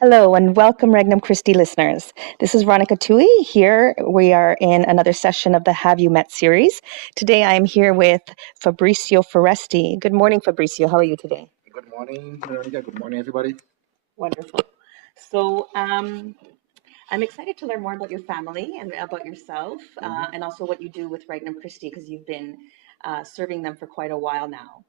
Hello and welcome, Regnum Christi listeners. This is Veronica Touhey. Here we are in another session of the Have You Met series. Today I am here with Fabricio Foresti. Good morning, Fabricio. How are you today? Good morning, Veronica. Good morning, everybody. Wonderful. So I'm excited to learn more about your family and about yourself, and also what you do with Regnum Christi, because you've been serving them for quite a while now.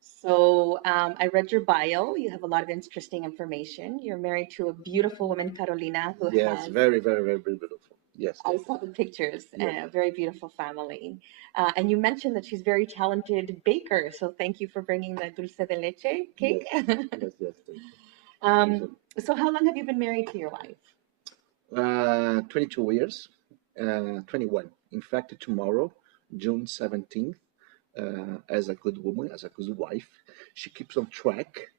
So I read your bio. You have a lot of interesting information. You're married to a beautiful woman, Carolina, who Yes, has, very, very, very beautiful. Yes. I saw the pictures, Yeah. a very beautiful family. And you mentioned that she's very talented baker. So thank you for bringing the dulce de leche cake. Yes, yes, yes. Thank you. So how long have you been married to your wife? 22 years, 21. In fact, tomorrow, June 17th, as a good woman, as a good wife, she keeps on track.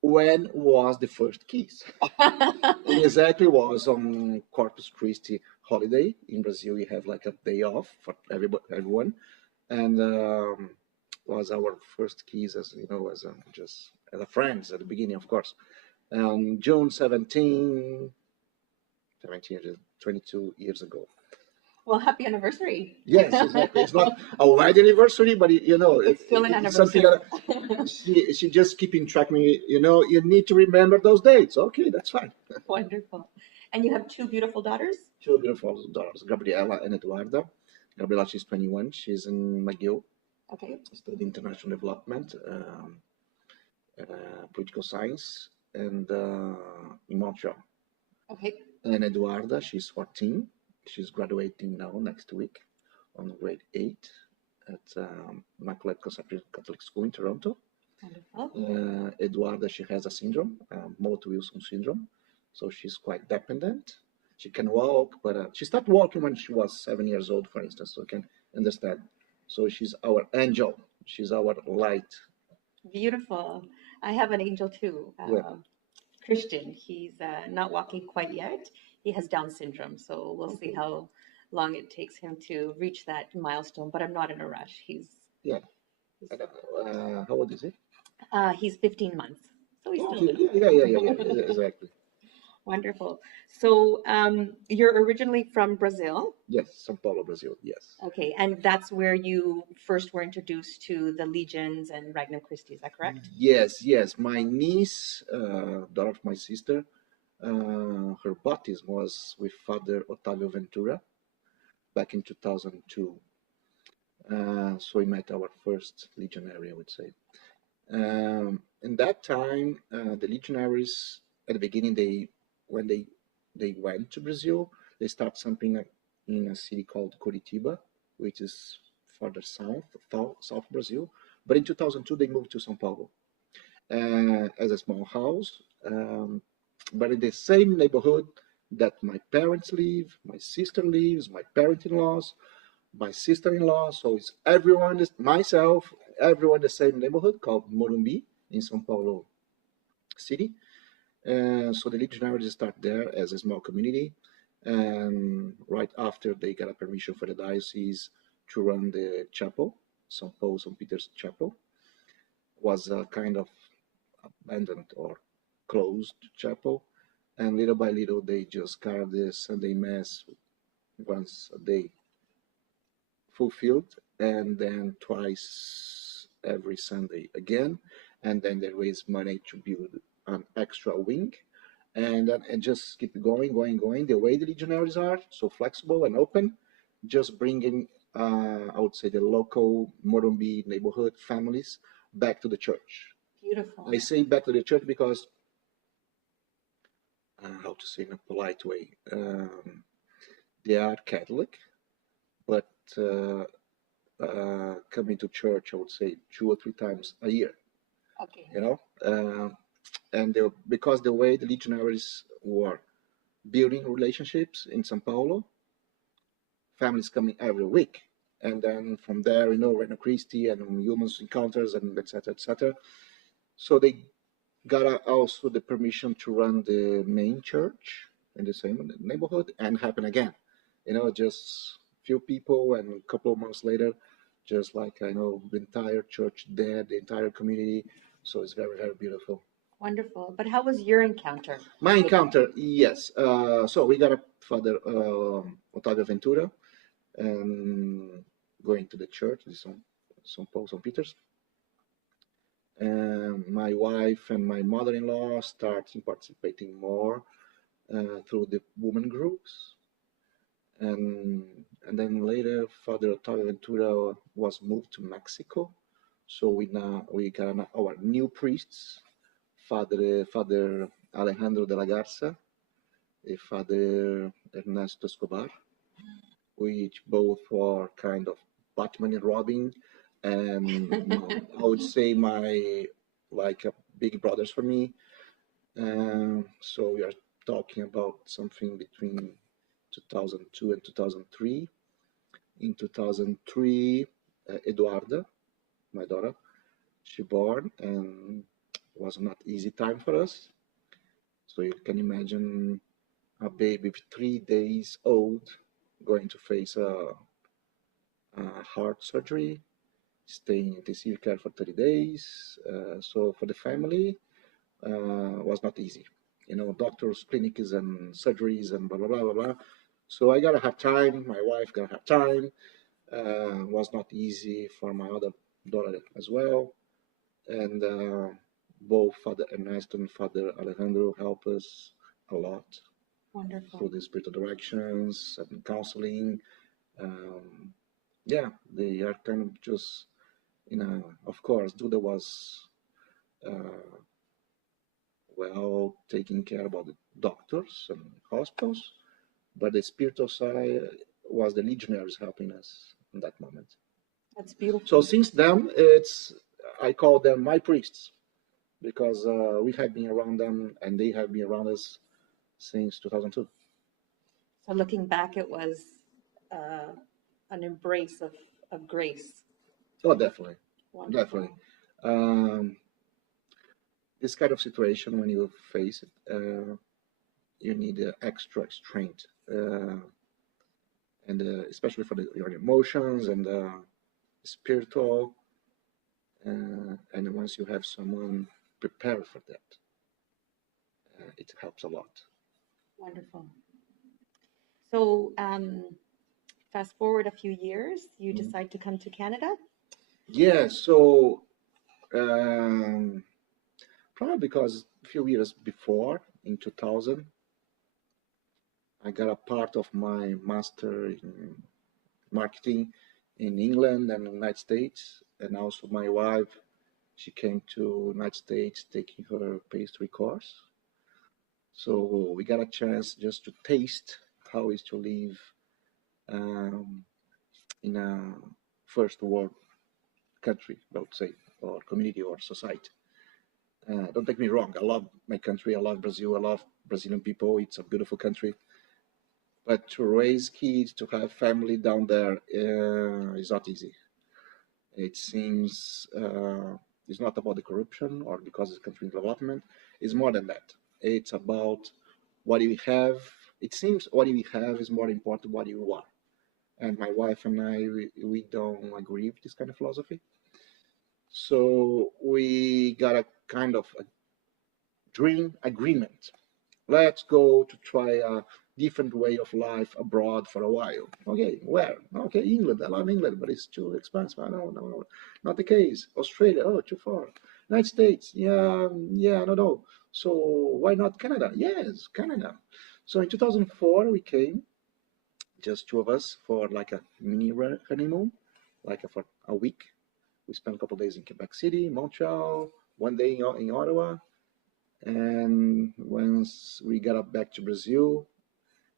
When was the first kiss? It exactly was on Corpus Christi holiday. In Brazil, we have like a day off for everyone. And was our first kiss, as you know, just as a friends at the beginning, of course. June 17, 22 years ago. Well, happy anniversary. Yes, exactly. It's not a wedding anniversary, but It's still an it's something anniversary. that she just keeping track me. You need to remember those dates. Okay, that's fine. Wonderful. And you have two beautiful daughters? Two beautiful daughters, Gabriela and Eduarda. Gabriela, she's 21. She's in McGill, Okay. studying international development, political science, and in Montreal. Okay. And Eduarda, she's 14. She's graduating now next week on grade 8 at Immaculate Conception Catholic School in Toronto. Wonderful. Eduarda, she has a syndrome, Moult-Wilson syndrome, so she's quite dependent. She can walk, but she started walking when she was 7 years old, for instance, so you can understand. So she's our angel. She's our light. Beautiful. I have an angel too. Yeah. Christian. He's not walking quite yet. He has Down syndrome, so we'll see how long it takes him to reach that milestone. But I'm not in a rush. Yeah. How old is he? He's 15 months, so he's still Okay. little. Yeah. Exactly. Wonderful. So you're originally from Brazil. Yes, São Paulo, Brazil. Yes. Okay, and that's where you first were introduced to the Legions and Regnum Christi, is that correct? Yes. My niece, daughter of my sister, her baptism was with Father Otávio Ventura back in 2002. So we met our first legionary, I would say. In that time, the legionaries at the beginning, when they went to Brazil, they start something in a city called Curitiba, which is further south Brazil. But in 2002, they moved to São Paulo as a small house, but in the same neighborhood that my parents live, my sister lives, my parent-in-laws, my sister-in-law. So it's everyone, myself, everyone in the same neighborhood called Morumbi in São Paulo city. So the Legionaries start there as a small community. And right after they got a permission for the diocese to run the chapel, São Paulo, St. Peter's Chapel, was a kind of abandoned or closed chapel. And little by little, they just got the Sunday Mass once a day fulfilled, and then twice every Sunday again. And then they raise money to build an extra wing. And just keep going. The way the Legionaries are, so flexible and open, just bringing, I would say, the local Morumbi neighborhood families back to the church. Beautiful. I say back to the church because, how to say in a polite way, they are Catholic, but coming to church, I would say 2 or 3 times a year. Okay. And because the way the Legionaries were building relationships in São Paulo, families coming every week, and then from there, Regnum Christi and humans encounters and etc. So they got also the permission to run the main church in the same neighborhood and happen again. Just few people, and a couple of months later, just like the entire church there, the entire community. So it's very, very beautiful. Wonderful. But how was your encounter My with them? encounter, yes. So we got a Father Otávio Ventura, and going to the church, St. Paul, St. Peter's. And my wife and my mother-in-law started participating more through the women groups. And, and then later, Father Otávio Ventura was moved to Mexico. So we got our new priests, Father Alejandro de la Garza, Father Ernesto Escobar, which both were kind of Batman and Robin, and I would say my like big brothers for me. So we are talking about something between 2002 and 2003. In 2003, Eduarda, my daughter, she born, and it was not easy time for us. So you can imagine a baby 3 days old going to face a heart surgery, stay in intensive care for 30 days. So for the family, was not easy. You know, doctors, clinics, and surgeries, and blah blah blah blah blah. So I gotta have time. My wife gotta have time. Was not easy for my other daughter as well. And both Father Ernesto and Father Alejandro help us a lot Wonderful. through the spiritual directions and counseling. Um, yeah, they are kind of just, of course, Duda was uh, well taking care about the doctors and hospitals, but the spiritual side was the Legionaries helping us in that moment. That's beautiful. So since then, I call them my priests because we have been around them and they have been around us since 2002. So looking back, it was uh, an embrace of grace. Oh, definitely, Wonderful. definitely. Um, this kind of situation, when you face it, you need extra strength, and especially for your emotions and spiritual. And once you have someone prepared for that, it helps a lot. Wonderful. So fast forward a few years, you Mm. decide to come to Canada. Yeah, so um, probably because a few years before, in 2000, I got a part of my master in marketing in England and the United States, and also my wife, she came to United States taking her pastry course. So we got a chance just to taste how is to live um, in a first world country, I would say, or community or society. Don't take me wrong, I love my country, I love Brazil, I love Brazilian people, it's a beautiful country. But to raise kids, to have family down there is not easy. It seems it's not about the corruption or because it's country development. It's more than that. It's about what you have. It seems what you have is more important than what you are. And my wife and I, we don't agree with this kind of philosophy. So we got a kind of a dream agreement. Let's go to try a different way of life abroad for a while. Okay, where? Okay, England. I love England, but it's too expensive. No, not the case. Australia, oh, too far. United States, yeah, no. So why not Canada? Yes, Canada. So in 2004 we came, just two of us, for like a mini honeymoon, like for a week. We spent a couple of days in Quebec City, Montreal, one day in Ottawa, and once we got back to Brazil,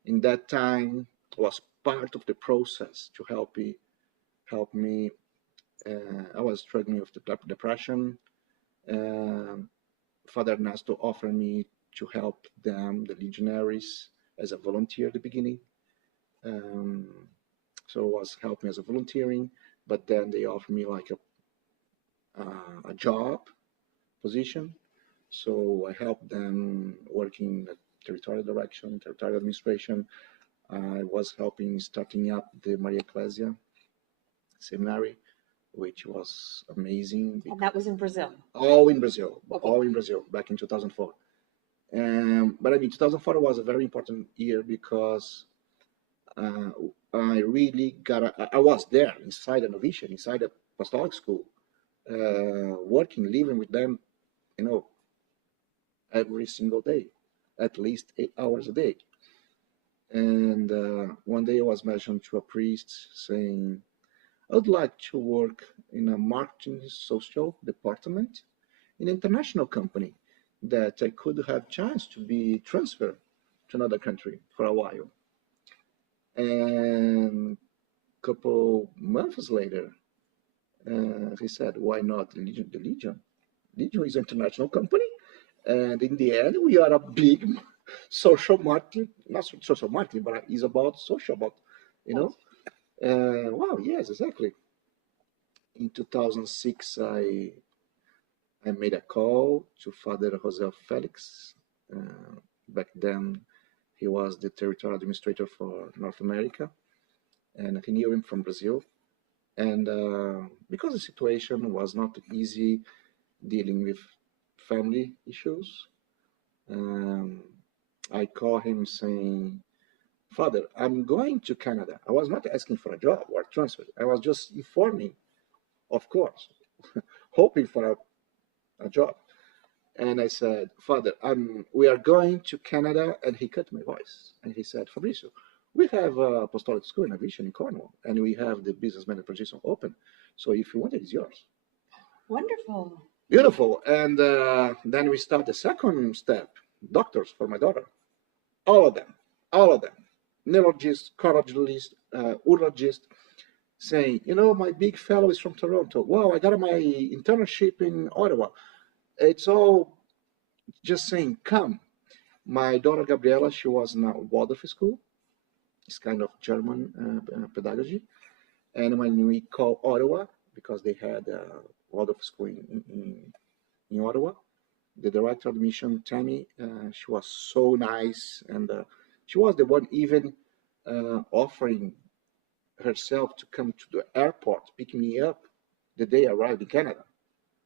in that time was part of the process to help me. I was struggling with depression. Um, Father Ernesto offered me to help them, the Legionaries, as a volunteer at the beginning. Um, so it was helping as a volunteering, but then they offered me like a job position. So I helped them working the territorial direction, territorial administration. I was helping starting up the Maria Ecclesia seminary which was amazing. And that was in Brazil. All in Brazil, Okay. all in Brazil, back in 2004. But I mean, 2004 was a very important year because uh, I really I was there inside a novitiate, inside a apostolic school, working, living with them, you know, every single day, at least 8 hours a day. And one day I was mentioned to a priest saying, I'd like to work in a marketing social department in an international company that I could have chance to be transferred to another country for a while. And a couple months later, he said, why not the Legion? The Legion? Legion is an international company. And in the end, we are a big social marketing, not social marketing, but it's about social, about, you know. Wow, yes, exactly. In 2006, I made a call to Father Jose Felix. Back then, he was the territorial administrator for North America, and he knew him from Brazil. And because the situation was not easy dealing with family issues, um, I called him saying, Father, I'm going to Canada. I was not asking for a job or transfer. I was just informing, of course, hoping for a job. And I said, Father, we are going to Canada. And he cut my voice. And he said, Fabricio, we have a apostolic school in aviation in Cornwall, and we have the business manager position open. So if you want it, it's yours. Wonderful. Beautiful. And then we start the second step, doctors for my daughter. All of them, all of them. Neurologist, cardiologist, urologist, saying, my big fellow is from Toronto. Wow, I got my internship in Ottawa. It's all just saying, come. My daughter Gabriela, she was in a Waldorf school. It's kind of German pedagogy. And when we call Ottawa, because they had a Waldorf school in Ottawa, the director of admission, Tammy, she was so nice. And she was the one even offering herself to come to the airport, pick me up the day I arrived in Canada.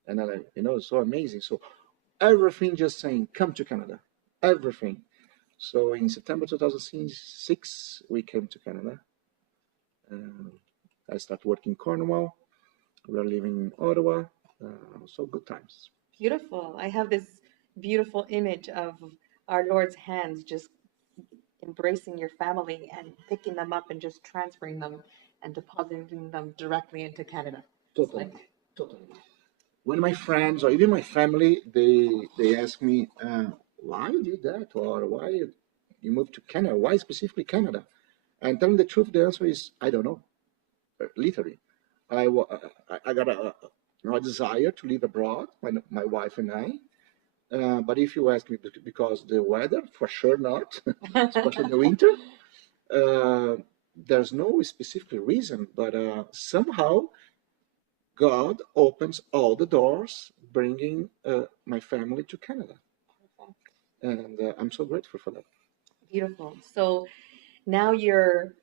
And I, so amazing. So everything just saying, come to Canada, everything. So in September 2006, we came to Canada. I started working in Cornwall. We are living in Ottawa. So good times. Beautiful. I have this beautiful image of our Lord's hands just embracing your family and picking them up and just transferring them and depositing them directly into Canada. Totally, totally. When my friends or even my family, they ask me, why you did that, or why you moved to Canada? Why specifically Canada? And telling the truth, the answer is I don't know. Literally, I got a desire to live abroad, my wife and I. But if you ask me because the weather, for sure not, especially in the winter. There's no specific reason, but somehow God opens all the doors, bringing my family to Canada, and I'm so grateful for that. Beautiful. So now you're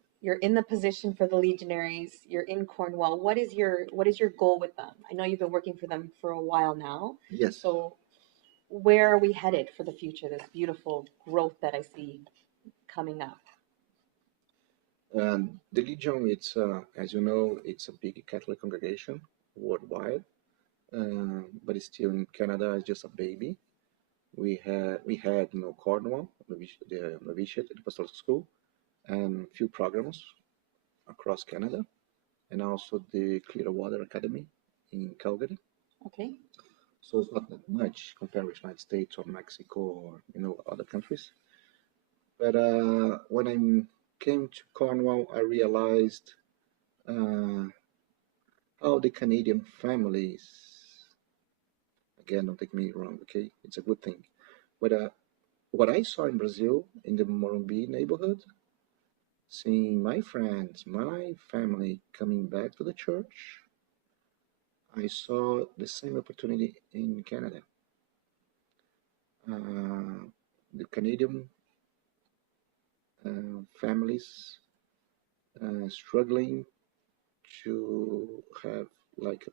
in the position for the Legionaries. You're in Cornwall. What is your goal with them? I know you've been working for them for a while now. Yes. So where are we headed for the future? This beautiful growth that I see coming up. The Legion, it's as you know, it's a big Catholic congregation worldwide, but it's still in Canada. It's just a baby. We had Cornwall, the novitiate, the pastoral school, and a few programs across Canada, and also the Clearwater Academy in Calgary. Okay. So it's not that much compared with United States or Mexico or other countries. But when I came to Cornwall, I realized uh, how the Canadian families. Again, don't take me wrong, okay? It's a good thing. But what I saw in Brazil, in the Morumbi neighborhood, seeing my friends, my family coming back to the church, I saw the same opportunity in Canada. The Canadian families struggling to have like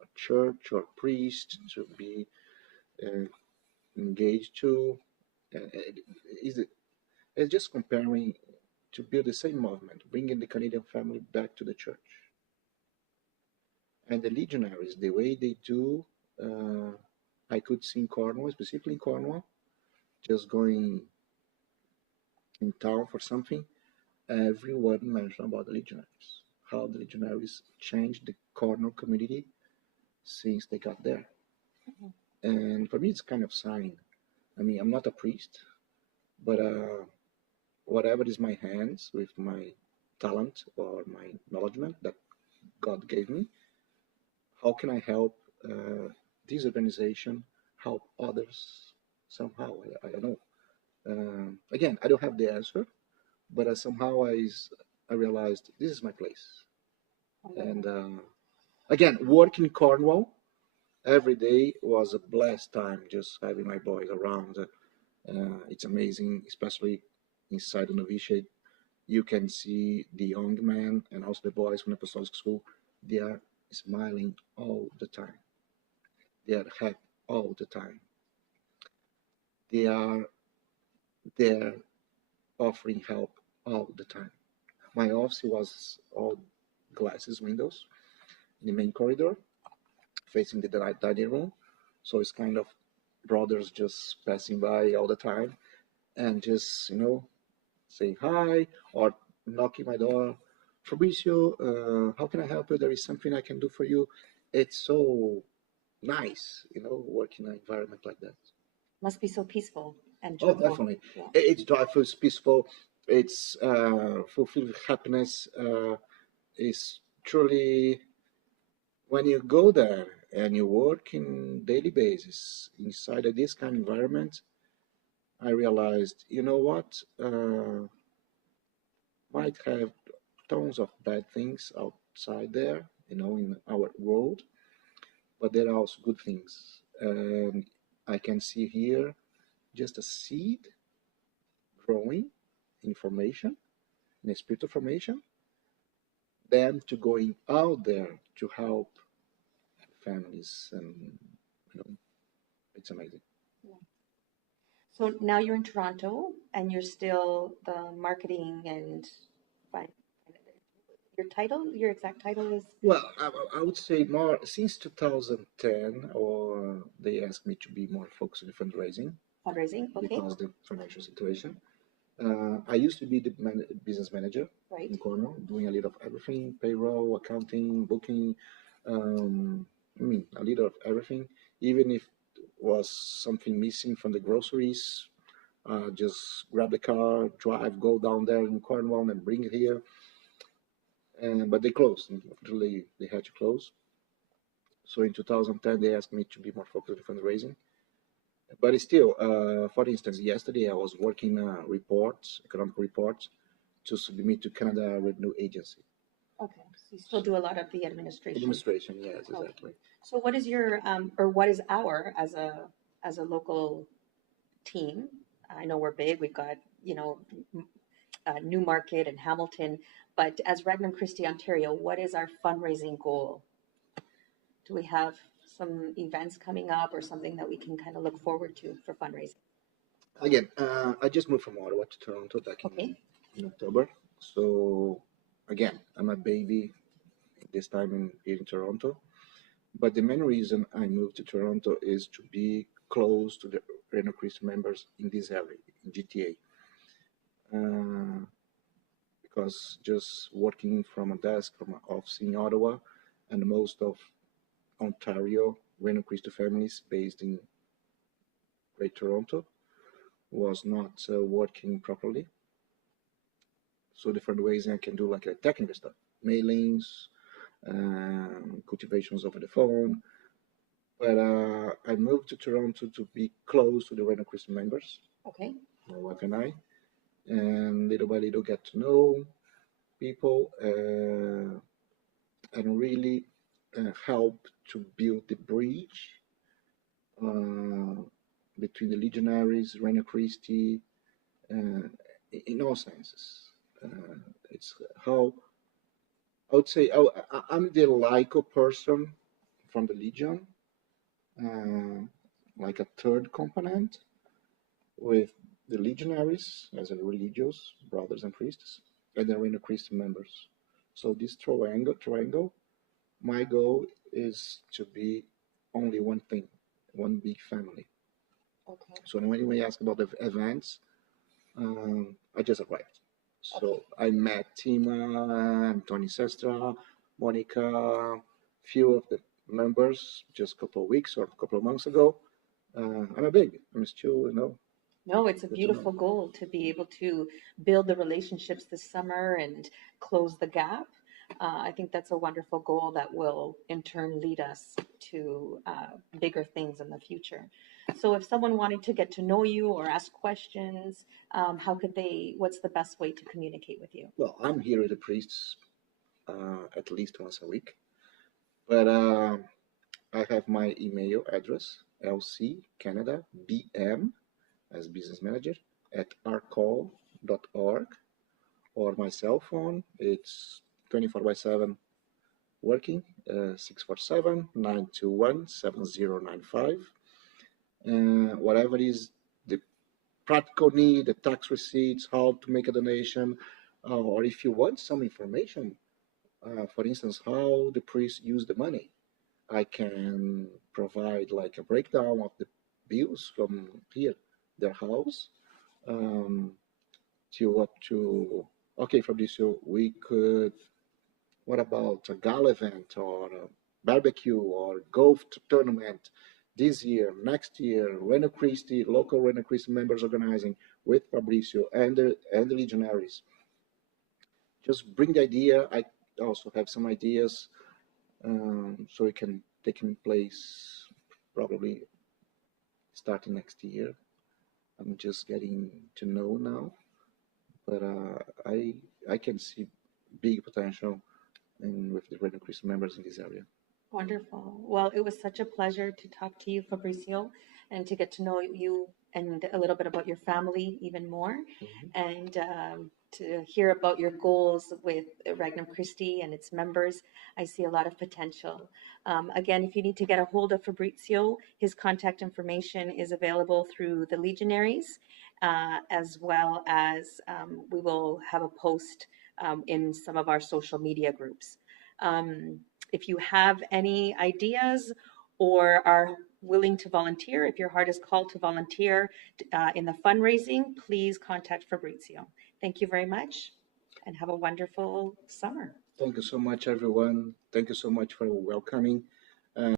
a church or priest to be uh, engaged to. Is it? It's just comparing to build the same movement, bringing the Canadian family back to the church. And the Legionaries, the way they do, I could see in Cornwall, specifically in Cornwall, just going in town for something, everyone mentioned about the Legionaries, how the Legionaries changed the Cornwall community since they got there. And for me, it's kind of sign. I mean, I'm not a priest, but whatever is my hands with my talent or my knowledge that God gave me, how can I help this organization help others somehow? I don't know. Again, I don't have the answer, but somehow I realized this is my place. And again, working in Cornwall every day was a blessed time, just having my boys around. It's amazing, especially inside the novitiate. You can see the young men and also the boys from the apostolic school. They are smiling all the time. They are happy all the time. They are there offering help all the time. My office was all glasses windows in the main corridor, facing the dining room. So it's kind of brothers just passing by all the time and just, saying hi or knocking my door. Fabricio, how can I help you? There is something I can do for you. It's so nice, working in an environment like that. Must be so peaceful and Oh, joyful. definitely. Yeah. It's joyful, it's peaceful, it's fulfilled with happiness. It's truly when you go there and you work in daily basis inside of this kind of environment, I realized, you know what? Might have tons of bad things outside there, in our world, but there are also good things. And I can see here just a seed growing in formation, in a spiritual formation, then to going out there to help families, and it's amazing. So now you're in Toronto and you're still the marketing and your exact title is? Well, I would say more since 2010, or they asked me to be more focused on fundraising Okay. because of the financial situation. I used to be the business manager Right. in Cornwall, doing a little of everything: payroll, accounting, booking. A little of everything. Even if was something missing from the groceries, just grab the car, drive, go down there in Cornwall and bring it here. But they closed. Unfortunately, they had to close. So in 2010, they asked me to be more focused on fundraising. But still, for instance, yesterday I was working economic reports, to submit to Canada Revenue Agency. Okay, so you still do a lot of the administration. Administration, yes, exactly. Okay. So what is your or what is our as a local team? I know we're big. We've got Newmarket and Hamilton, but as Regnum Christi Ontario, what is our fundraising goal? Do we have some events coming up or something that we can kind of look forward to for fundraising? Again, I just moved from Ottawa to Toronto back in October. So again, I'm a baby this time here in Toronto. But the main reason I moved to Toronto is to be close to the Regnum Christi members in this area, in GTA. Because just working from a desk, from an office in Ottawa, and most of Ontario Regnum Christi families based in Great Toronto was not working properly. So different ways I can do like a technical stuff, mailings, cultivations over the phone. But I moved to Toronto to be close to the Regnum Christi members. Okay. My wife and I, and little by little get to know people and really help to build the bridge between the Legionaries, Regnum Christi, in all senses. It's how I would say I'm the Lyco person from the Legion, uh, like a third component with the Legionaries as a religious brothers and priests, and the Reino Christian members. So this triangle, my goal is to be only one thing, one big family. Okay. So when we ask about the events, I just arrived. So I met Tima, Tony Sestra, Monica, few of the members just a couple of weeks or a couple of months ago. I'm a baby. I'm still, No, it's a good to know. beautiful goal to be able to build the relationships this summer and close the gap. I think that's a wonderful goal that will in turn lead us to bigger things in the future. So, if someone wanted to get to know you or ask questions, how could they? What's the best way to communicate with you? Well, I'm here with the priests at least once a week, but I have my email address, lccanadabm, as business manager, at arcall.org, or my cell phone. It's 24 by 7 working, 647 921 7095. Whatever is the practical need, the tax receipts, how to make a donation, or if you want some information, for instance, how the priest use the money, I can provide like a breakdown of the bills from here, their house, um, to up to, okay, Fabricio, we could, what about a gala event or a barbecue or golf tournament this year, next year, Reno Christi, local Reno Christi members organizing with Fabricio and the Legionaries. Just bring the idea. I also have some ideas, so it can take in place probably starting next year. I'm just getting to know now, but I can see big potential with the Reno Christi members in this area. Wonderful. Well, it was such a pleasure to talk to you, Fabricio, and to get to know you and a little bit about your family even more, and to hear about your goals with Regnum Christi and its members. I see a lot of potential. Again, if you need to get a hold of Fabrizio, his contact information is available through the Legionaries, as well as we will have a post in some of our social media groups. Um, if you have any ideas or are willing to volunteer, if your heart is called to volunteer in the fundraising, please contact Fabrizio. Thank you very much and have a wonderful summer. Thank you so much, everyone. Thank you so much for welcoming.